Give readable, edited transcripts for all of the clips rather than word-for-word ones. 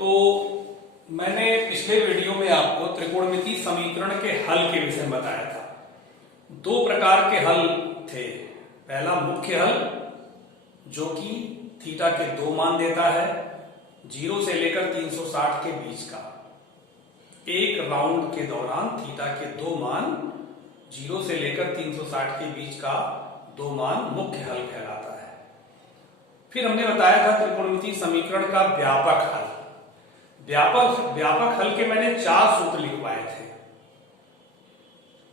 तो मैंने पिछले वीडियो में आपको त्रिकोणमितीय समीकरण के हल के विषय में बताया था। दो प्रकार के हल थे। पहला मुख्य हल जो कि थीटा के दो मान देता है, 0 से लेकर 360 के बीच का। एक राउंड के दौरान थीटा के दो मान 0 से लेकर 360 के बीच का दो मान मुख्य हल कहलाता है। फिर हमने बताया था त्रिकोणमितीय समीकरण का व्यापक हल। व्यापक हल के मैंने 4 सूत्र लिखवाए थे।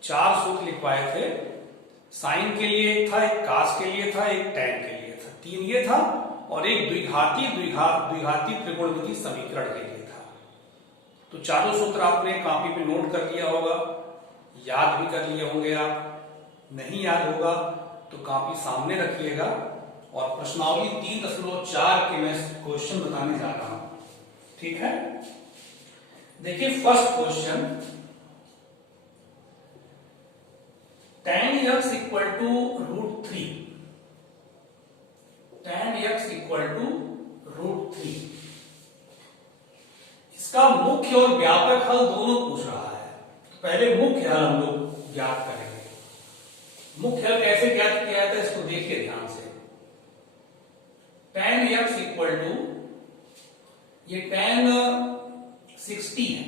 4 सूत्र लिखवाए थे। साइन के लिए एक था, एक कास के लिए था, एक टैन के लिए था। 3 ये था और एक द्विघातीय त्रिकोणमितीय समीकरण के लिए था। तो चारों सूत्र आपने कॉपी पे नोट कर लिया होगा, याद भी कर लिए होंगे। आप नहीं याद होगा तो कॉपी सामने रखिएगा और प्रश्नावली 3.4 के मैं क्वेश्चन बताने जा रहा हूं। ठीक है, देखिए first question, tan x equal to √3। tan x equal to √3। इसका मुख्य और व्यापक हल दोनों पूछ रहा है। तो पहले मुख्य हल हम लोग ज्ञात करेंगे। मुख्य हल कैसे ज्ञात किया जाता है इसको देखिए ध्यान से। tan x इक्वल टू, ये tan 60 है।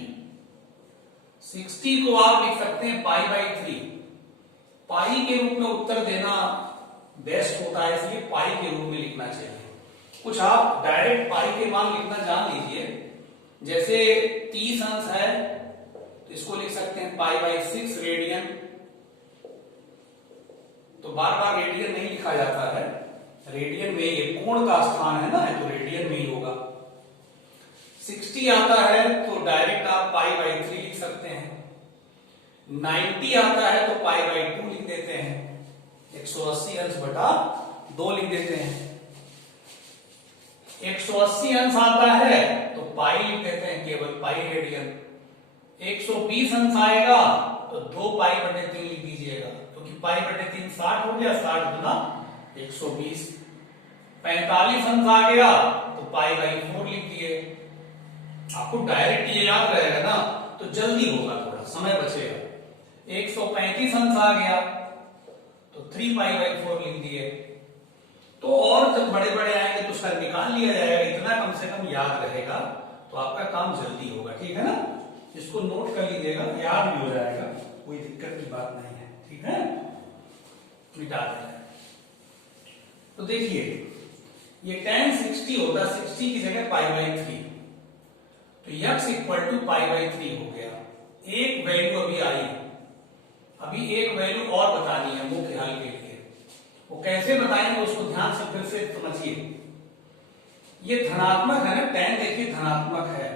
60 को आप लिख सकते हैं π/3। पाई के रूप में उत्तर देना बेस्ट होता है, इसलिए पाई के रूप में लिखना चाहिए। कुछ आप डायरेक्ट पाई के मान लिखना जान लीजिए। जैसे 30 अंश है तो इसको लिख सकते हैं π/6 रेडियन। तो बार बार रेडियन नहीं लिखा जाता है, रेडियन में ये कोण का स्थान है ना, तो रेडियन में ही होगा। 60 आता है तो डायरेक्ट आप π/3 लिख सकते हैं। 90 आता है तो π/2 लिख देते हैं। 180 अंश बटा 2 लिख देते हैं। 180 अंश आता है तो पाई लिख देते हैं, केवल पाई रेडियन। 120 अंश आएगा तो 2 π/3 लिख दीजिएगा, क्योंकि π/3 60 हो गया, 60 गुना 120। 45 अंश आ गया तो π/4 लिख दिए। आपको डायरेक्ट ये याद रहेगा ना तो जल्दी होगा, थोड़ा समय बचेगा। 135 अंश आ गया तो 3 π/4 लिख दिए। तो और जब बड़े बड़े आएंगे तो उसका निकाल लिया जाएगा। इतना कम से कम याद रहेगा तो आपका काम जल्दी होगा। ठीक है ना, इसको नोट कर लीजिएगा, याद भी हो जाएगा, कोई दिक्कत की बात नहीं है। ठीक है, मिटा देना। तो देखिए ये tan 60 होगा, 60 की जगह π/3, तो x इक्वल टू π/3 हो गया। एक वैल्यू अभी आई, अभी एक वैल्यू और बतानी है मुख्य हल के लिए। वो कैसे बताएंगे उसको ध्यान से फिर से समझिए। ये धनात्मक है ना, tan देखिए धनात्मक है,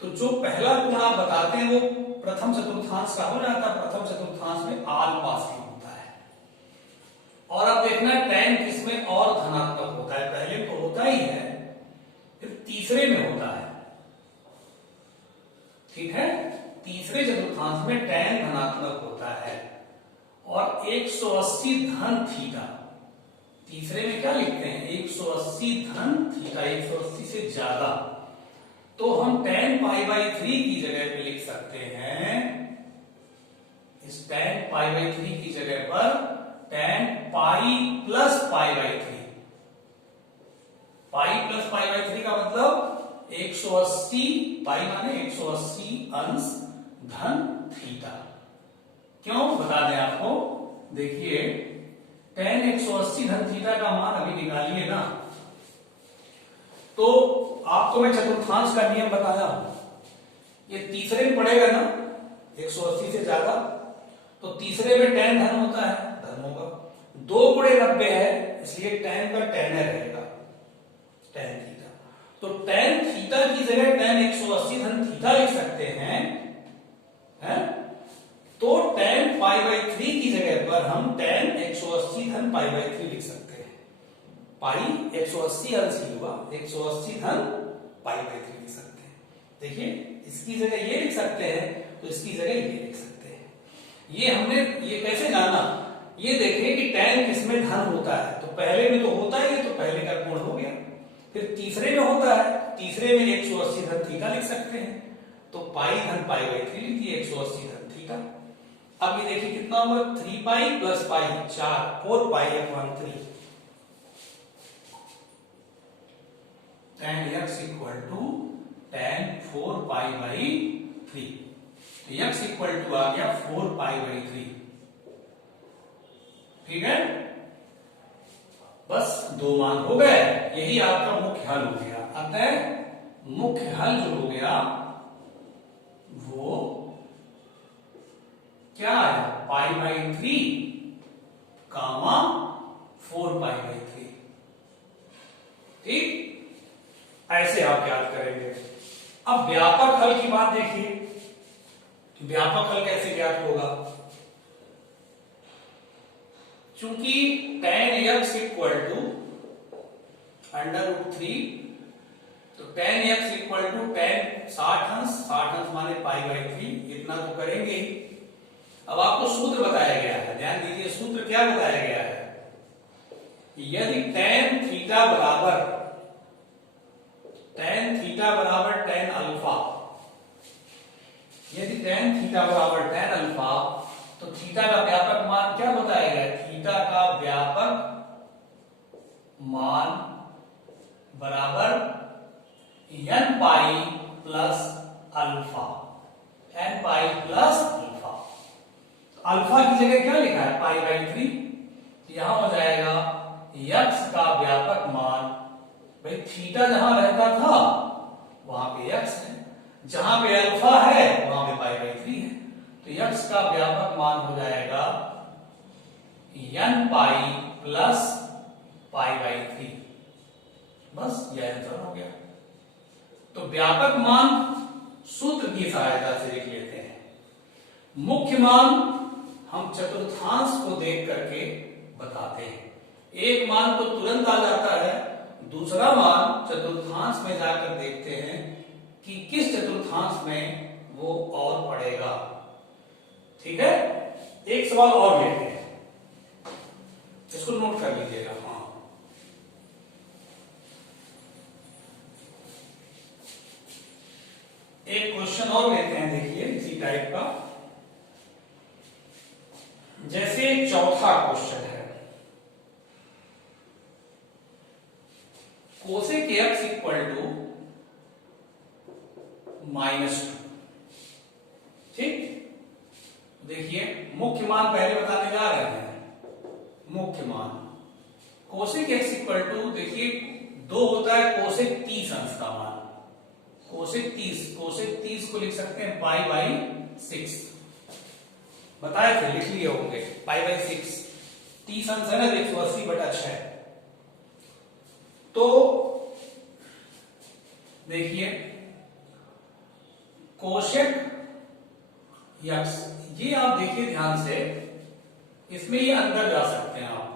तो जो पहला कोण आप बताते हैं वो प्रथम चतुर्थांश का हो जाता है। प्रथम चतुर्थांश में आल पास ही होता है। और अब देखना tan किसमें और धनात्मक होता है। पहले तो होता ही है, फिर तीसरे में होता है। ठीक है, तीसरे चतुर्थांश में tan धनात्मक होता है। और 180 धन थीटा, तीसरे में क्या लिखते हैं, 180 धन थीटा, 180 से ज्यादा। तो हम tan π/3 की जगह पे लिख सकते हैं, इस tan π/3 की जगह पर tan pi plus π/3। Pi plus π/3 का मतलब 180, पाई माने 180 अंश धन थीटा। क्यों बता दें आपको, देखिए tan 180 धन थीटा का मान अभी निकालिए ना, तो आपको मैं चतुर्थांश का नियम बताया हूं। ये तीसरे में पड़ेगा ना 180 से ज्यादा, तो तीसरे में tan धन होता है, धन होगा। 2 × 90 है, इसलिए tan का tan रहेगा, tan थीटा। तो tan थीटा की जगह tan 180 धन थीटा लिख सकते हैं, है? तो tan π/3 की जगह पर हम tan 180 धन π/3 लिख सकते हैं। पाई 180 अंश ही हुआ, 180 धन π/3 लिख सकते हैं। देखिए इसकी जगह ये लिख सकते हैं, तो इसकी जगह ये लिख सकते हैं। ये हमने ये कैसे जाना, ये देखिए कि tan किसमें धन होता है, तो पहले में तो होता ही है, तो पहले का कोण हो गया। फिर तीसरे में होता है तीसरे में 180 धन थीटा लिख सकते हैं, तो पाई धन पाई बाई 3 लिख दिए 180 धन थीटा। अब ये देखिए कितना हुआ, 3 pi plus pi 4, 4 pi upon 3 tan x equal to tan 4 pi by 3। तो x इक्वल टू आ गया 4 पाई बाई 3। ठीक है, बस दो मान हो गए, यही आपका मुख्य हल हो गया। अतः मुख्य हल जो हो गया वो क्या है, पाई बाई 3 कामा 4 पाई बाई 3। ठीक, ऐसे आप याद करेंगे। अब व्यापक हल की बात देखिए, व्यापक हल कैसे ज्ञात होगा। चूंकि tan x इक्वल टू √3, तो tan x equal to tan 60 अंश माने पाई बाई 3, इतना तो करेंगे ही। अब आपको सूत्र बताया गया है, ध्यान दीजिए सूत्र क्या बताया गया है। यदि tan थीटा बराबर tan अल्फा, यदि tan थीटा बराबर tan अल्फा, तो थीटा का व्यापक मान क्या बताया गया, थीटा का व्यापक मान बराबर n pi plus alpha, n pi plus alpha. Alpha की जगह क्या लिखा है, पाई बाई 3, यहां हो जाएगा x का व्यापक मान, भाई थीटा जहां रहता था वहां पे x है, जहां पे अल्फा है वहां पे पाई बाई 3 है, तो x का व्यापक मान हो जाएगा n pi plus pi by 3। बस यह आंसर हो गया। तो व्यापक मान सूत्र की सहायता से लिख लेते हैं। मुख्य मान हम चतुर्थांश को देख करके बताते हैं। एक मान तो तुरंत आ जाता है, दूसरा मान चतुर्थांश में जाकर देखते हैं कि किस चतुर्थांश में वो और पड़ेगा। ठीक है, एक सवाल और लेते हैं, इसको नोट कर लीजिएगा। हाँ, एक क्वेश्चन और लेते हैं, देखिए इसी टाइप का। जैसे चौथा क्वेश्चन है, कोसेक x इक्वल टू -2। ठीक, देखिए मुख्य मान पहले बताने जा रहे हैं। मुख्य मान कोसेक x इक्वल टू, देखिए 2 होता है कोसेक 30 अंश का मान, कोसेक 30 को लिख सकते हैं पाई बाई 6, बताए थे, लिख लिए होंगे, पाई बाई 6, 30 अंश है ना, 180/6। तो देखिए कोसेक x, ये आप देखिए ध्यान से, इसमें ये अंदर जा सकते हैं, आप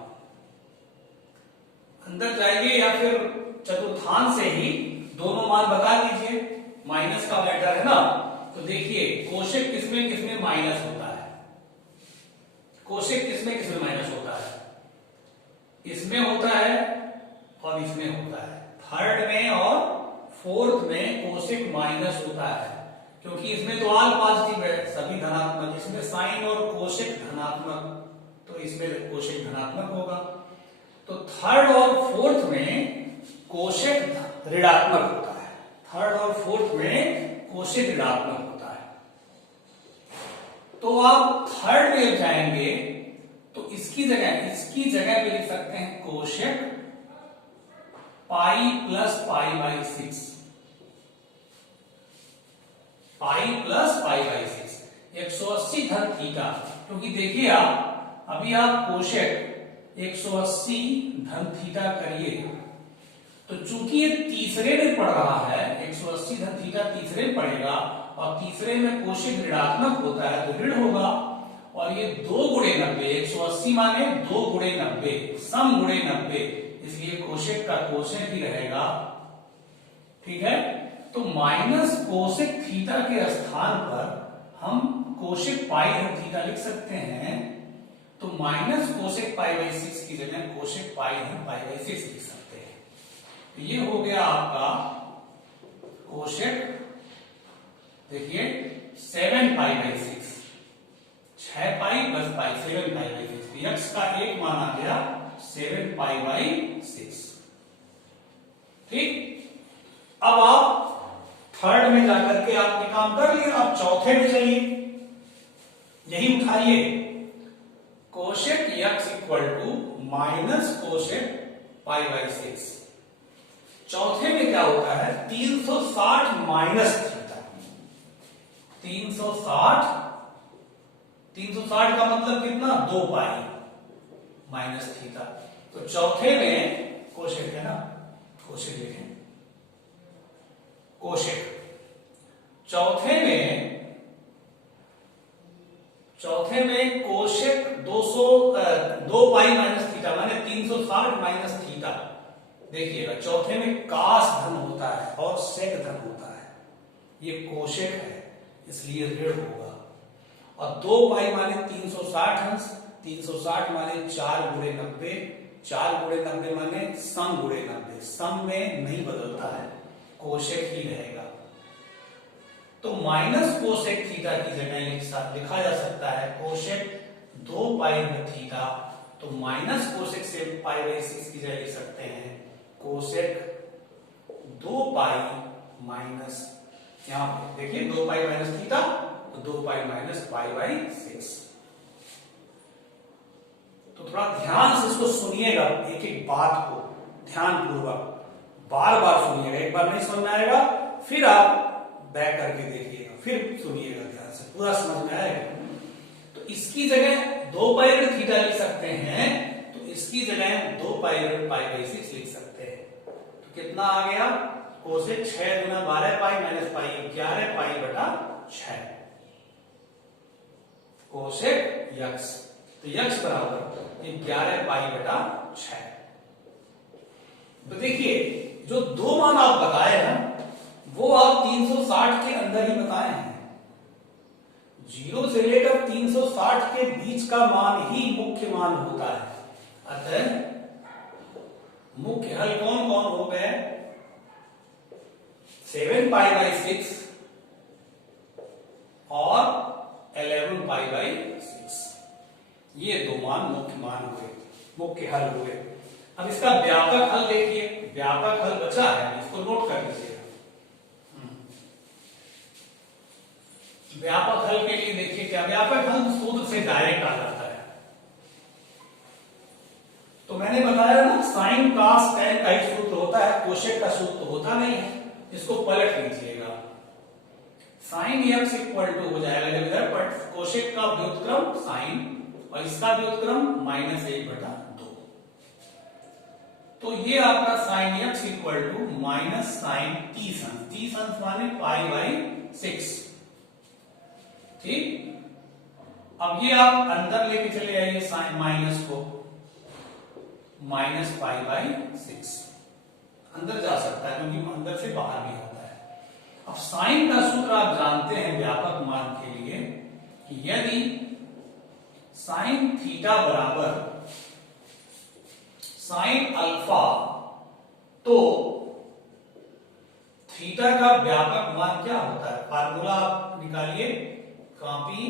अंदर जाइए या फिर चतुर्थांश से ही दोनों मान बता दीजिए। माइनस का मैटर है ना, तो देखिए कोसेक किसमें किसमें माइनस होता है, कोसेक किसमें किसमें माइनस होता है, इसमें होता है और इसमें होता है। थर्ड में और फोर्थ में कोसेक माइनस होता है, क्योंकि इसमें तो ऑल पॉजिटिव है, सभी धनात्मक, इसमें साइन और कोसेक धनात्मक, तो इसमें कोसेक धनात्मक होगा। तो थर्ड और फोर्थ में कोसेक ऋणात्मक होता है, थर्ड और फोर्थ में कोसेक ऋणात्मक होता है। तो आप थर्ड में जाएंगे तो इसकी जगह पे लिख सकते हैं cosec pi plus pi by 6, pi plus pi by 6, 180 धन थीटा। क्योंकि देखिए अभी आप कोसेक 180 धन थीटा करिए, तो चूंकि ये तीसरे में पड़ रहा है, 180 धन थीटा तीसरे में पड़ेगा, और तीसरे में कोसेक ऋणात्मक होता है तो ऋण होगा, और ये 2 गुणे 90, 180 माने 2 गुणे 90, सम गुणे 90, इसलिए कोसेक का कोसेक ही रहेगा। ठीक है, तो माइनस कोसेक थीटा के स्थान पर हम कोसेक पाई धन थीटा लिख सकते हैं, तो माइनस कोसेक पाई बाई 6 की जगह कोसेक पाई धन पाई बाई 6 लिख सकते हैं। तो ये हो गया आपका कोशेक देखिए 7 pi by 6, 6 pi plus pi 7 pi by 6, x का एक मान आ गया 7 पाई बाई 6। ठीक, अब आप थर्ड में जाकर के आपने काम कर लिया, आप चौथे में चलिए, यही उठाइए cosec x equal to minus cosec pi by 6। चौथे में क्या होता है 360 माइनस थीटा, 360 का मतलब कितना 2 पाई माइनस थीटा। तो चौथे में कोशेक है ना, कोशेक लिखें, कोशेक चौथे में कोशेक 2 पाई माइनस थीटा माने 360 माइनस थीटा। देखिएगा चौथे में कास धन होता है और सेक धन होता है, ये कोशेक है इसलिए ऋण होगा। और 2 पाई माने 360 अंश, 360 माने 4 गुणे 90, 4 गुणे 90 माने सम गुणे 90, सम में नहीं बदलता है, कोशेक ही रहेगा। तो माइनस कोशेक थीटा की जगह लिखा जा सकता है कोशेक 2 पाई थीटा, तो माइनस कोशेक से पाई बाई 6 की जगह लिख सकते हैं कोशेक 2 पाई माइनस, यहां पे देखिए 2 पाई माइनस थीटा, तो 2 पाई माइनस पाई बाई 6। तो थोड़ा ध्यान से इसको सुनिएगा, एक एक बात को ध्यान पूर्वक बार बार सुनिएगा, एक बार नहीं समझ में आएगा फिर आप बैक करके देखिएगा, फिर सुनिएगा ध्यान से, पूरा समझ में आएगा। तो इसकी जगह 2 पाई ऋण थीटा लिख सकते हैं, तो इसकी जगह 2 पाई ऋण पाई बाई 6 लिख सकते हैं। तो कितना आ गया कोशेक 6 गुना 12 पाई माइनस पाई 11 पाई बटा 6 कोशेक यक्स, तो यक्स बराबर 11 पाई बटा 6। तो देखिए जो 2 मान आप बताए ना वो आप 360 के अंदर ही बताए हैं, 0 से लेकर 360 के बीच का मान ही मुख्य मान होता है। अतः मुख्य हल कौन कौन हो गए 7 पाई बाई 6 और 11 पाई बाई 6, ये 2 मान मुख्य मान हुए, मुख्य हल हुए। अब इसका व्यापक हल देखिए, व्यापक हल बचा है, इसको नोट कर लीजिएगा। व्यापक हल के लिए देखिए क्या, व्यापक हल सूत्र से डायरेक्ट आ जाता है। तो मैंने बताया ना साइन कास टैन का ही सूत्र होता है, कोशेक का सूत्र होता नहीं है, इसको पलट लीजिएगा। साइन यक्स इक्वल टू हो जाएगा जब इधर पर कोशेक का व्युत्क्रम साइन और इसका व्युत्क्रम -1/2, तो ये आपका sine x equal to minus sine 30 अंश माने पाई बाई 6। ठीक, अब ये आप अंदर लेके चले आइए साइन माइनस को, माइनस पाई बाई 6 अंदर जा सकता है क्योंकि अंदर से बाहर भी आता है। अब साइन का सूत्र आप जानते हैं व्यापक मान के लिए कि यदि साइन थीटा बराबर साइन अल्फा, तो थीटा का व्यापक मान क्या होता है, फार्मूला आप निकालिए कॉपी,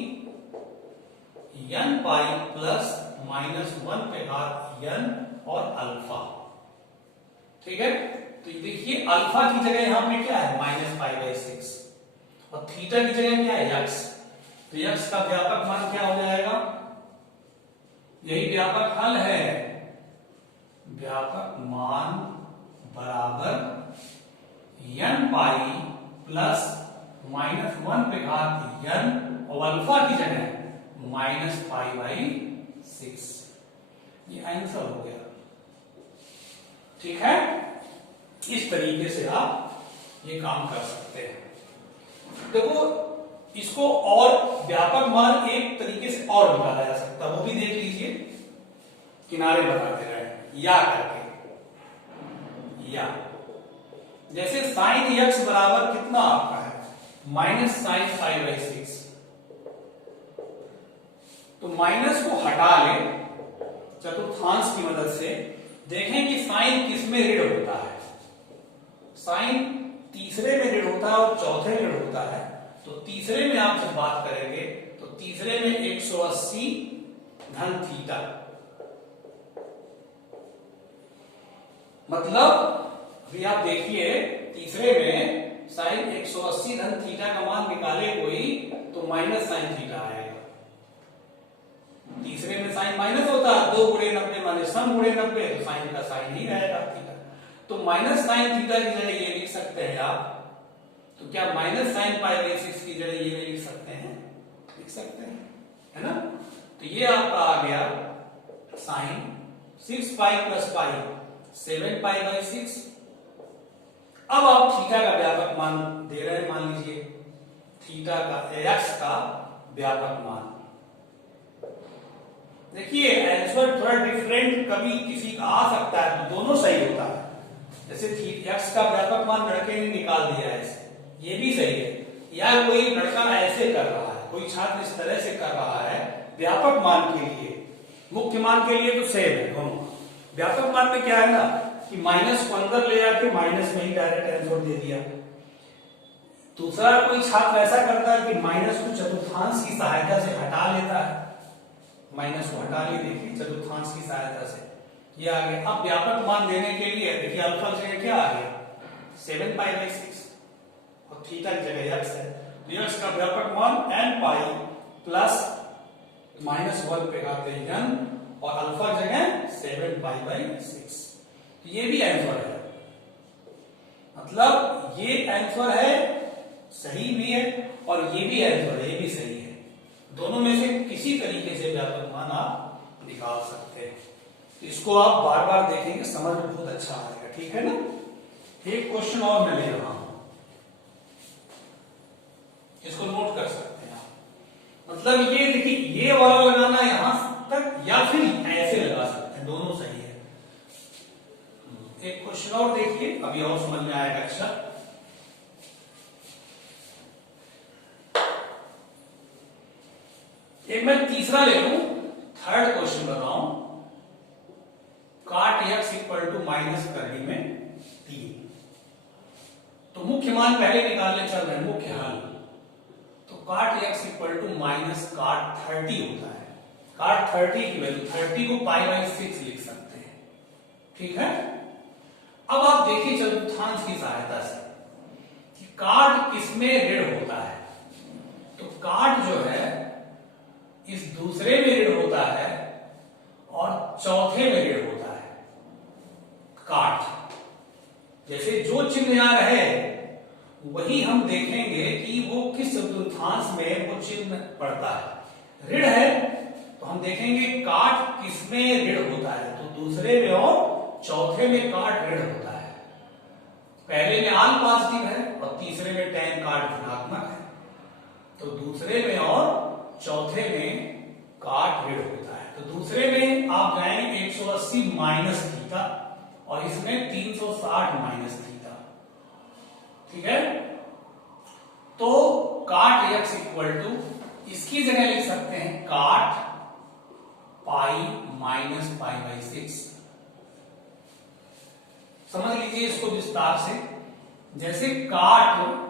n पाई प्लस -1 पे घात n और अल्फा। ठीक है, तो देखिए अल्फा की जगह यहां पे क्या है -पाई बाई 6 और थीटा की जगह क्या है यक्स, तो यक्स का व्यापक मान क्या हो जाएगा, यही व्यापक हल है, व्यापक मान बराबर n पाई प्लस -1 पे घात n और अल्फा की जगह -पाई बाई 6, ये आंसर हो गया। ठीक है, इस तरीके से आप ये काम कर सकते हैं। देखो इसको और व्यापक मान एक तरीके से और निकाला जा सकता है, वो भी देख लीजिए, किनारे बनाते रहे या करके, या जैसे साइन यक्स बराबर कितना आपका है माइनस साइन पाई बाई 6, तो माइनस को हटा ले चतुर्थांश की मदद से, देखें कि साइन किसमें ऋण होता है, साइन तीसरे में ऋण होता है और चौथे में ऋण होता है, तो तीसरे में आप जब बात करेंगे तो तीसरे में 180 धन थीटा, मतलब अभी आप देखिए तीसरे में साइन 180 धन थीटा का मान निकाले कोई तो माइनस साइन थीटा आएगा। तीसरे में साइन माइनस होता है, 2 गुणे 90 माने सम गुणे 90, तो साइन का साइन ही रहेगा थीटा। तो माइनस साइन थीटा की जगह ये लिख सकते हैं आप, तो क्या माइनस साइन पाई बाई 6 की जगह ये नहीं लिख सकते हैं? लिख सकते हैं, है ना। तो ये आपका आ गया sine 6 pi plus pi 7 pi by 6। अब आप थीटा का व्यापक मान दे रहे हैं, मान लीजिए थीटा का एक्स का व्यापक मान। देखिए आंसर थोड़ा डिफरेंट कभी किसी का आ सकता है, तो दोनों सही होता है। जैसे एक्स का व्यापक मान लड़के ने निकाल दिया है ऐसे, ये भी सही है, या कोई लड़का ऐसे कर रहा है, कोई छात्र इस तरह से कर रहा है, व्यापक मान के लिए, मुख्य मान के लिए तो सेम है दोनों। व्यापक मान में क्या है ना कि माइनस को अंदर ले जाके माइनस में ही डायरेक्ट आंसर दे दिया। दूसरा कोई छात्र ऐसा करता है कि माइनस को चतुर्थांश की सहायता से हटा लेता है, माइनस को हटा लिए, देखिए चतुर्थांश की सहायता से ये आ गया। अब व्यापक मान देने के लिए देखिए अल्फा की जगह क्या आ गया 7 पाई बाई 6 और थीटा की जगह x है, तो x का व्यापक मान n पाई प्लस -1 पे आते हैं n और अल्फा की जगह 7 पाई बाई 6। ये भी आंसर है, मतलब ये आंसर है, सही भी है, और ये भी आंसर है, ये भी सही है। दोनों में से किसी तरीके से व्यापक मान आप निकाल सकते हैं। इसको आप बार बार देखेंगे, समझ में बहुत अच्छा आएगा, ठीक है ना। एक क्वेश्चन और मैं ले रहा हूं, इसको नोट कर सकते हैं आप। मतलब ये देखिए ये वाला लगाना यहां तक या फिर ऐसे लगा सकते हैं, दोनों सही है। एक क्वेश्चन और देखिए, अभी और समझ में आएगा अच्छा। एक मैं तीसरा ले लूं, थर्ड क्वेश्चन बताऊं, काट x इक्वल टू माइनस करनी में 3। तो मुख्य मान पहले निकालने चल रहे हैं, मुख्य हल। तो काट x इक्वल टू माइनस काट 30 होता है। काट 30 की वैल्यू 30 को पाई बाई 6 लिख सकते हैं, ठीक है। अब आप देखिए चतुर्थांश की सहायता से कि काट किसमें ऋण होता है। तो काट जो है इस दूसरे में ऋण होता है और चौथे में ऋण होता है। काट जैसे जो चिन्ह यहां रहे वही हम देखेंगे कि वो किस चतुर्थांश में वो चिन्ह पड़ता है। ऋण है तो हम देखेंगे काट किसमें ऋण होता है, तो दूसरे में और चौथे में काट ऋण होता है। पहले में आल पॉजिटिव है और तीसरे में tan काट धनात्मक है, तो दूसरे में और चौथे में काट ऋण होता है। तो दूसरे में आप जाएंगे 180 माइनस थीटा और इसमें 360 माइनस थीटा, ठीक है। तो काट x इक्वल टू इसकी जगह लिख सकते हैं काट पाई माइनस पाई बाई 6। समझ लीजिए इसको विस्तार से, जैसे काट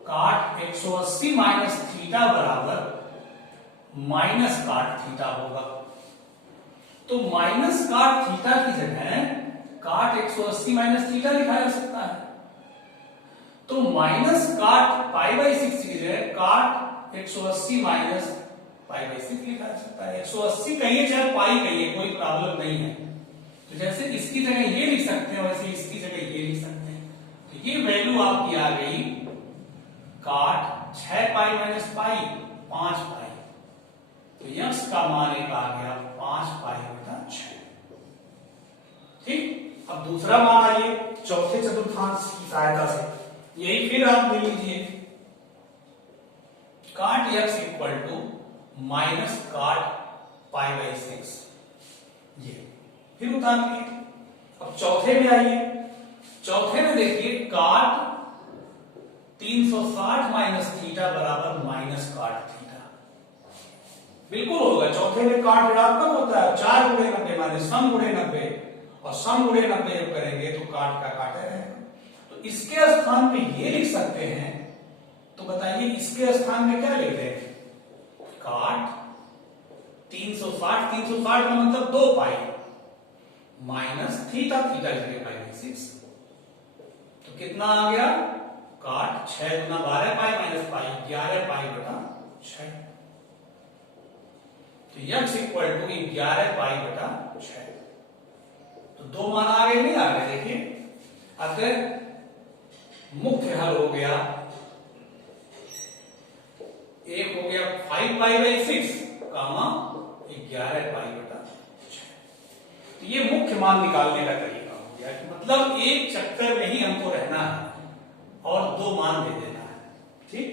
180 माइनस थीटा बराबर माइनस काट थीटा होगा। तो माइनस काट थीटा की जगह काट 180 माइनस थीटा लिखा जा सकता है। तो माइनस काट पाई बाई 6 की जगह काट 180 माइनस पाई बाई 6 लिखा जा सकता है। 180 कहिए चाहे पाई कहिए, कोई प्रॉब्लम नहीं है। तो जैसे इसकी जगह ये लिख सकते हैं वैसे इसकी जगह ये लिख सकते हैं। तो ये वैल्यू आपकी आ गई काट 6 पाई माइनस पाई 5 पाई, तो यक्स का मान एक आ गया 5 पाई बटा 6, ठीक। अब दूसरा मान आइए चौथे चतुर्थांश की सहायता से, यही फिर आप ले लीजिए काट x इक्वल टू माइनस काट पाई बाई 6, ये फिर उतार लिए। अब चौथे में आइए, चौथे में देखिए काट 360 माइनस थीटा बराबर माइनस काट थीटा, बिल्कुल होगा। चौथे में काट ऋणात्मक होता है, 4 गुणे 90 माने सम गुणे 90, और सम गुणे 90 जब करेंगे तो काट का काटा रहेगा। तो तो इसके स्थान पे ये लिख सकते हैं, तो बताइए इसके स्थान में क्या लिख रहे हैं? काट 360, 360 का मतलब 2 पाई माइनस थीटा, थीटा इसलिए पाई बाई 6, तो कितना आ गया? काट 6 गुना 12 पाई माइनस पाई 11 पाई बटा 6, तो x इक्वल टू 11 पाई बटा 6। तो दो मान आ गए, नहीं आ गए? देखिए अगर मुख्य हल हो गया, एक हो गया 5 पाई बाई 6 कामा 11 पाई बटा 6। तो ये मुख्य मान निकालने का तरीका हो गया, मतलब एक चक्कर में ही हमको रहना है और दो मान दे देना है। ठीक,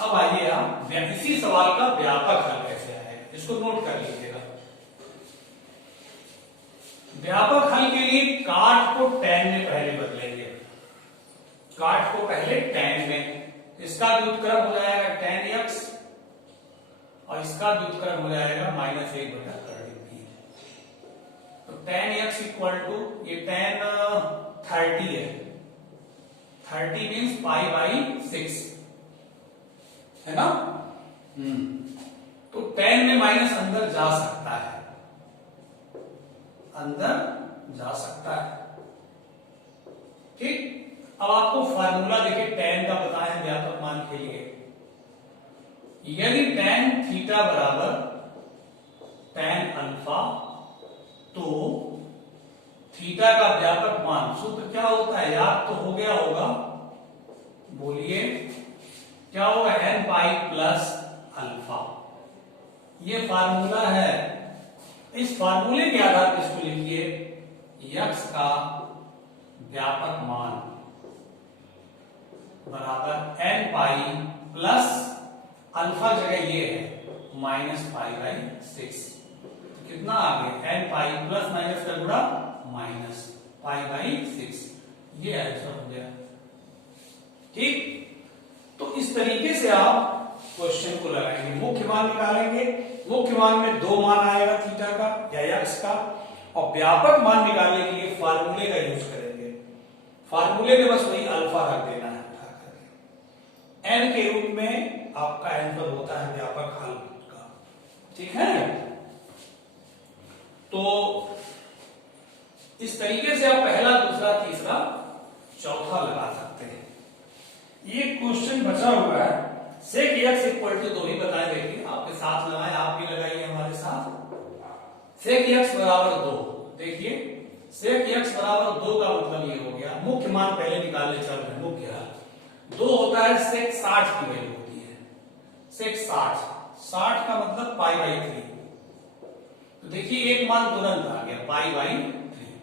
अब आइए आप इसी सवाल का व्यापक हल कैसे आएगा, इसको नोट कर लीजिएगा। व्यापक हल के लिए काट को tan में पहले बदलेंगे, काट को पहले tan में, इसका व्युत्क्रम हो जाएगा tan x और इसका व्युत्क्रम हो जाएगा -1 बटा 33। तो tan x इक्वल टू, ये tan 30 है, 30 मीन्स पाई बाई 6 है ना। तो tan में माइनस अंदर जा सकता है, अंदर जा सकता है। ठीक, अब आपको फार्मूला देखिए tan का पता है व्यापक मान के लिए। यदि tan थीटा बराबर tan अल्फा, तो थीटा का व्यापक मान सूत्र क्या होता है, याद तो हो गया होगा, बोलिए क्या होगा? n pi plus alpha. ये फार्मूला है, इस फार्मूले के आधार पर इसको लिखिए, x का व्यापक मान बराबर n पाई प्लस अल्फा जगह ये है माइनस पाई बाई 6। तो कितना आ गया? n पाई प्लस माइनस का गुणा माइनस पाई बाई 6, ये आंसर हो गया। ठीक, तो इस तरीके से आप क्वेश्चन को लगाएंगे, मुख्य मान निकालेंगे, मुख्य मान में दो मान आएगा थीटा का या x का, और व्यापक मान निकालने के लिए फार्मूले का यूज करेंगे। फार्मूले में बस वही अल्फा रख देना है उठा करके, n के रूप में आपका आंसर होता है व्यापक हल का। ठीक है, तो इस तरीके से आप पहला, दूसरा, तीसरा, चौथा लगा सकते हैं। ये क्वेश्चन बचा हुआ है, sec x इक्वल टू 2 ही बताएं, देखिए आपके साथ लगाएं, आप भी लगाइए हमारे साथ। sec x बराबर 2, देखिए sec x बराबर 2 का मतलब ये हो गया, मुख्य मान पहले निकालने चल रहे हैं, मुख्य हल 2 होता है, sec 60 की वैल्यू होती है, sec 60, 60 का मतलब पाई बाई 3। तो देखिए एक मान तुरंत आ गया पाई बाई 3।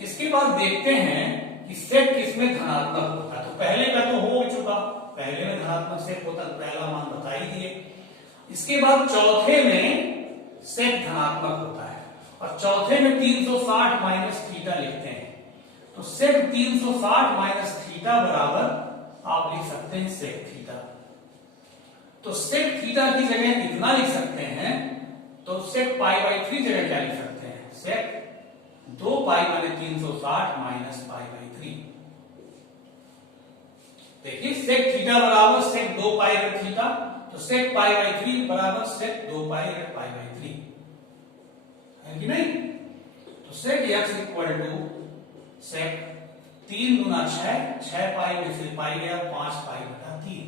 इसके बाद देखते हैं कि sec किसमें धनात्मक होता है, तो पहले का तो हो चुका, पहले में धनात्मक sec होता, पहला मान बता ही दिए। इसके बाद चौथे में sec धनात्मक होता है, और चौथे में 360 माइनस थीटा लिखते हैं, तो sec 360 माइनस थीटा बराबर आप लिख सकते हैं sec थीटा। तो sec थीटा की जगह इतना लिख सकते हैं, तो sec पाई बाई 3 जगह क्या लिख सकते हैं? sec 2 पाई माने 360 माइनस पाई बाई 3। देखिए sec थीटा बराबर sec 2 पाई बाई थीटा, तो sec पाई बाई 3 बराबर sec 2 पाई बाई 3 है कि नहीं। तो sec x equal to sec 3 गुना 6, 6 पाई में से पाई गया 5 पाई बटा 3।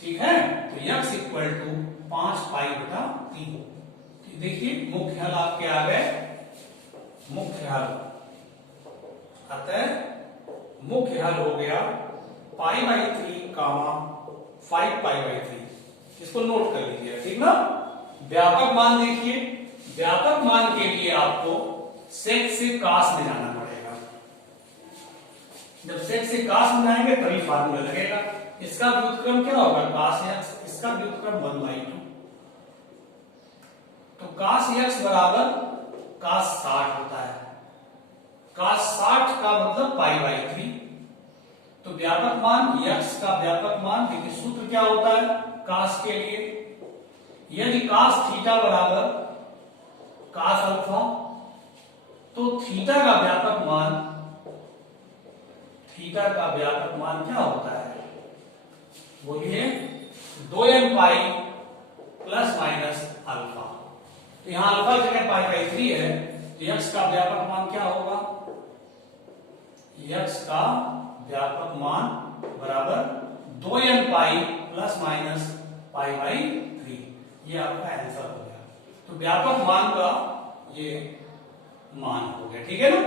ठीक है, तो x इक्वल टू 5 पाई बटा 3। देखिए मुख्य हल आपके आ गए, मुख्य हल, अतः मुख्य हल हो गया पाई बाई 3 कामा 5 पाई बाई 3। इसको नोट कर लीजिए, ठीक ना। व्यापक मान देखिए, व्यापक मान के लिए आपको sec से cos में जाना पड़ेगा। जब sec से cos में जाएंगे तभी फार्मूला लगेगा। इसका व्युत्क्रम क्या होगा? cos x, इसका व्युत्क्रम 1/2। तो cos x बराबर cos 60 होता है, cos 60 का मतलब पाई बाई 3। तो व्यापक मान x का व्यापक मान, देखिए सूत्र क्या होता है cos के लिए, यदि cos थीटा बराबर cos अल्फा, तो थीटा का व्यापक मान, थीटा का व्यापक मान क्या होता है? बोलिए 2n pi plus minus alpha. तो यहां अल्फा की जगह पाई बाई 3 है, तो यक्स का व्यापक मान क्या होगा? यक्स का व्यापक मान बराबर 2n pi plus minus pi by 3। ये आपका आंसर हो गया। तो व्यापक मान का ये मान हो गया, ठीक है ना?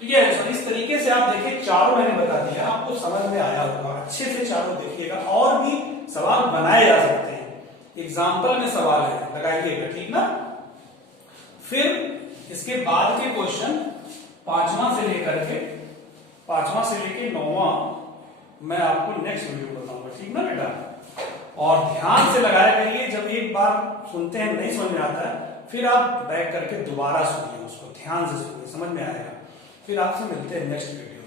तो ये इस तरीके से आप देखिए, चारों मैंने बता दिया, आपको समझ में आया होगा। अच्छे से चारों देखिएगा, और भी सवाल बनाए जा सकते हैं, एग्जाम्पल में सवाल है, लगाइएगा, ठीक ना? फिर इसके बाद के क्वेश्चन पांचवा से लेके 9वां मैं आपको नेक्स्ट वीडियो में बताऊंगा, ठीक ना बेटा? और ध्यान से लगाया करिए, जब एक बार सुनते हैं नहीं समझ में आता है, फिर आप बैक करके दोबारा सुनिए, उसको ध्यान से सुनिए, समझ में आएगा। फिर आपसे मिलते हैं नेक्स्ट वीडियो।